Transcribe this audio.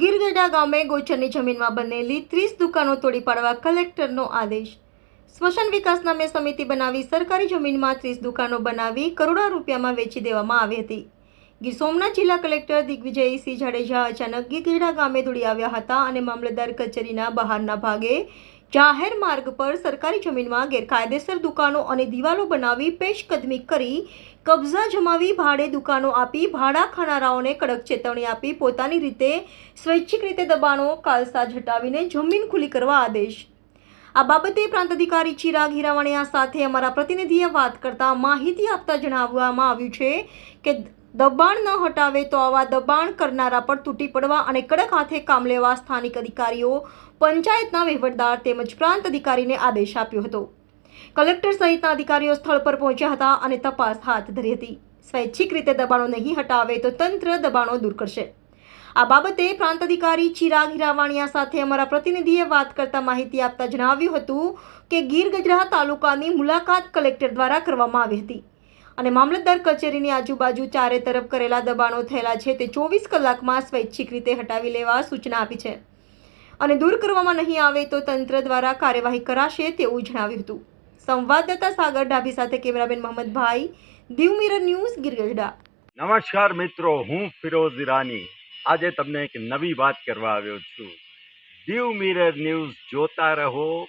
ગીરગઢા ગામે ગોચરની જમીનમાં બનેલી ત્રીસ દુકાનો તોડી પાડવા કલેક્ટરનો આદેશ. સ્મશાન વિકાસ નામે સમિતિ બનાવી સરકારી જમીનમાં ત્રીસ દુકાનો બનાવી કરોડો રૂપિયામાં વેચી દેવામાં આવી હતી. ગીર સોમનાથ જિલ્લા કલેક્ટર દિગ્વિજયસિંહ જાડેજા અચાનક ગીરગઢા ગામે દોડી આવ્યા હતા અને મામલતદાર કચેરીના બહારના ભાગે જાહેર માર્ગ પર સરકારી જમીનમાં ગેરકાયદેસર દુકાનો અને દિવાલો બનાવી પેશકદમી કરી, કબજા જમાવી ભાડે દુકાનો આપી, ભાડા ખાનારાઓને કડક ચેતવણી આપી, પોતાની રીતે સ્વૈચ્છિક રીતે દબાણો કાલસા ઝટાવીને જમીન ખુલ્લી કરવા આદેશ. આ બાબતે પ્રાંત અધિકારી ચિરાગ હીરાવાણિયા સાથે અમારા પ્રતિનિધિએ વાત કરતા માહિતી આપતા જણાવવામાં આવ્યું છે કે દબાણ ન હટાવે તો આવા દબાણ કરનારા પર તૂટી પડવા અને કડક હાથે કામ લેવા સ્થાનિક અધિકારીઓ, પંચાયતના વહીવટદાર તેમજ પ્રાંત અધિકારીને આદેશ આપ્યો હતો. કલેક્ટર સહિતના અધિકારીઓ સ્થળ પર પહોંચ્યા હતા અને તપાસ હાથ ધરી હતી. સ્વૈચ્છિક રીતે દબાણો નહીં હટાવે તો તંત્ર દબાણો દૂર કરશે. આ બાબતે પ્રાંત અધિકારી ચિરાગ હીરાવાણિયા સાથે અમારા પ્રતિનિધિએ વાત કરતા માહિતી આપતા જણાવ્યું હતું કે ગીર ગજરા તાલુકાની મુલાકાત કલેક્ટર દ્વારા કરવામાં આવી હતી. અને મામલતદાર કચેરીની આજુબાજુ ચારે તરફ કરેલા દબાણો થયેલા છે તે ચોવીસ કલાકમાં સ્વૈચ્છિક રીતે હટાવી લેવા સૂચના આપી છે. અને દૂર કરવામાં નહીં આવે તો તંત્ર દ્વારા કાર્યવાહી કરાશે તેવું જણાવ્યું હતું. સંવાદદાતા સાગર ડાભી સાથે cameraman Mohammadbhai Diu mirror news, Girgadhada. નમસ્કાર મિત્રો, હું ફિરોઝ ઈરાની. આજે તમને એક નવી વાત કરવા આવ્યો છું. દીવ મિરર ન્યૂઝ જોતા રહો